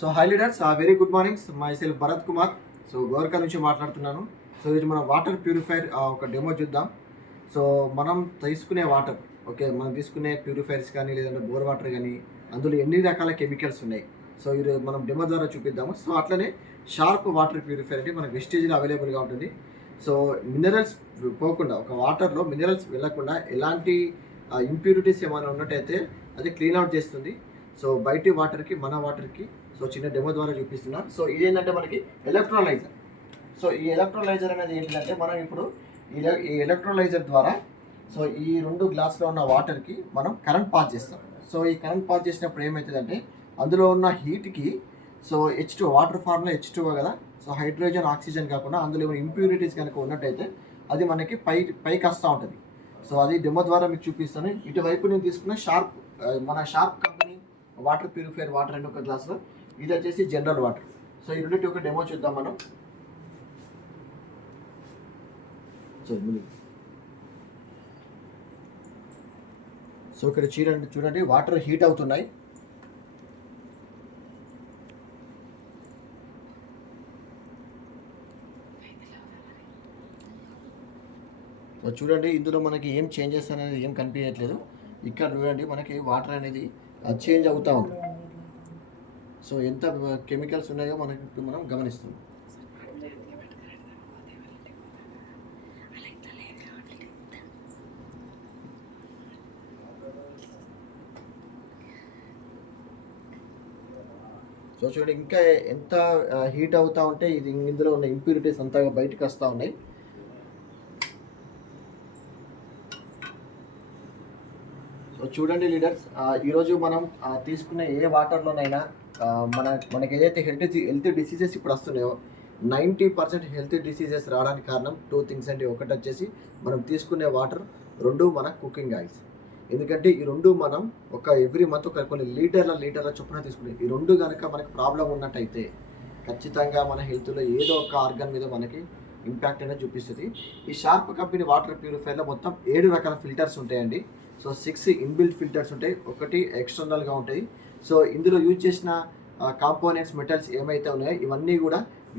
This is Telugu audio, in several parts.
So high leaders very good mornings my self Bharat Kumar. So Gorkha నుంచి మాట్లాడుతున్నాను. సో ఇది మనం వాటర్ ప్యూరిఫైర్ ఒక డెమో చూద్దాం. సో మనం తీసుకునే వాటర్ మనం తీసుకునే ప్యూరిఫైర్స్ కానీ లేదంటే బోర్ వాటర్ కానీ అందులో ఎన్ని రకాల కెమికల్స్ ఉన్నాయి. సో ఇది మనం డెమో ద్వారా చూపిద్దాము. సో అట్లనే షార్ప్ వాటర్ ప్యూరిఫైర్ అంటే మనకు వెస్టేజ్లో అవైలబుల్గా ఉంటుంది. సో మినరల్స్ పోకుండా ఒక వాటర్లో మినరల్స్ వెళ్ళకుండా ఎలాంటి ఇంప్యూరిటీస్ ఏమైనా ఉన్నట్టయితే అది క్లీన్ అవుట్ చేస్తుంది. సో బయటి వాటర్కి మన వాటర్కి సో చిన్న డెమో ద్వారా చూపిస్తున్నాను. సో ఇదేంటంటే మనకి ఎలక్ట్రోలైజర్. సో ఈ ఎలక్ట్రోలైజర్ అనేది ఏంటంటే మనం ఇప్పుడు ఈ ఎలక్ట్రోలైజర్ ద్వారా సో ఈ 2 గ్లాసులో ఉన్న వాటర్కి మనం కరెంట్ పాస్ చేస్తాం. సో ఈ కరెంట్ పాస్ చేసినప్పుడు ఏమవుతుందంటే అందులో ఉన్న హీట్కి సో H2 వాటర్ ఫార్మ్లో H2 కదా. సో హైడ్రోజన్ ఆక్సిజన్ కాకుండా అందులో ఏమైనా ఇంప్యూరిటీస్ కనుక ఉన్నట్టయితే అది మనకి పైకి వస్తూ ఉంటుంది. సో అది డెమో ద్వారా మీకు చూపిస్తాను. ఇటువైపు నేను తీసుకున్న మన sharp company water purifier water అండి ఒక గ్లాసులో. ఇది వచ్చేసి జనరల్ వాటర్. సో ఈ రెండింటి ఒక డెమో చూద్దాం మనం. సో ఇక్కడ చూడండి వాటర్ హీట్ అవుతున్నాయి. చూడండి ఇందులో మనకి ఏం చేంజెస్ అనేది ఏం కనిపించట్లేదు. ఇక్కడ చూడండి మనకి వాటర్ అనేది చేంజ్ అవుతూ ఉంది. సో ఎంత కెమికల్స్ ఉన్నాయో మనం గమనిస్తున్నాం. సో చూడండి ఇంకా ఎంత హీట్ అవుతూ ఉంటే ఇందులో ఉన్న ఇంప్యూరిటీస్ అంతా బయటకు వస్తూ ఉన్నాయి. సో చూడండి లీడర్స్, ఈరోజు మనం తీసుకునే ఏ వాటర్లోనైనా మనకి ఏదైతే హెల్త్ డిసీజెస్ ఇప్పుడు వస్తున్నాయో 90% హెల్త్ డిసీజెస్ రావడానికి కారణం 2 థింగ్స్ అండి. ఒకటి వచ్చేసి మనం తీసుకునే వాటర్, 2 మన కుకింగ్ ఆయిల్స్. ఎందుకంటే ఈ 2 మనం ఎవ్రీ మంత్ కొన్ని లీటర్ల చొప్పున తీసుకునే ఈ 2 కనుక మనకి ప్రాబ్లం ఉన్నట్టయితే ఖచ్చితంగా మన హెల్త్లో ఏదో ఒక ఆర్గన్ మీద మనకి ఇంపాక్ట్ అనేది చూపిస్తుంది. ఈ షార్ప్ కంపెనీ వాటర్ ప్యూరిఫైర్లో మొత్తం 7 రకాల ఫిల్టర్స్ ఉంటాయండి. సో 6 ఇన్బిల్ట్ ఫిల్టర్స్ ఉంటాయి, 1 ఎక్స్టర్నల్గా ఉంటాయి. సో ఇందులో యూజ్ చేసిన కాంపోనెంట్స్ మెటల్స్ ఏమైతే ఉన్నాయో ఇవన్నీ కూడా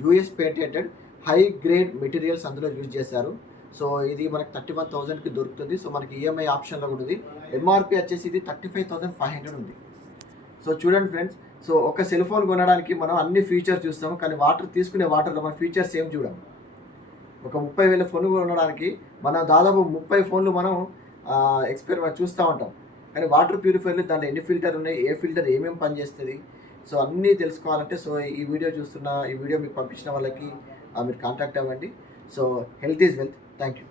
US patented high grade materials అందులో యూజ్ చేశారు. సో ఇది మనకి 31,000కి దొరుకుతుంది. సో మనకి EMI ఆప్షన్లో కూడా ఉంది. MRP వచ్చేసి ఇది 35,500 ఉంది. సో చూడండి ఫ్రెండ్స్, సో ఒక సెల్ ఫోన్ కొనడానికి మనం అన్ని ఫీచర్స్ చూస్తాము, కానీ తీసుకునే వాటర్లో మన ఫీచర్స్ ఏం చూడము. ఒక 30,000 ఫోన్ కొనడానికి మనం దాదాపు 30 ఫోన్లు మనం ఎక్స్పెరిమెంట్ చూస్తూ ఉంటాం. కానీ వాటర్ ప్యూరిఫైర్లు దాంట్లో ఎన్ని ఫిల్టర్ ఉన్నాయి, ఏ ఫిల్టర్ ఏమేమి పనిచేస్తుంది, సో అన్నీ తెలుసుకోవాలంటే ఈ వీడియో మీకు పంపించిన వాళ్ళకి మీరు కాంటాక్ట్ అవ్వండి. So health is wealth. Thank you.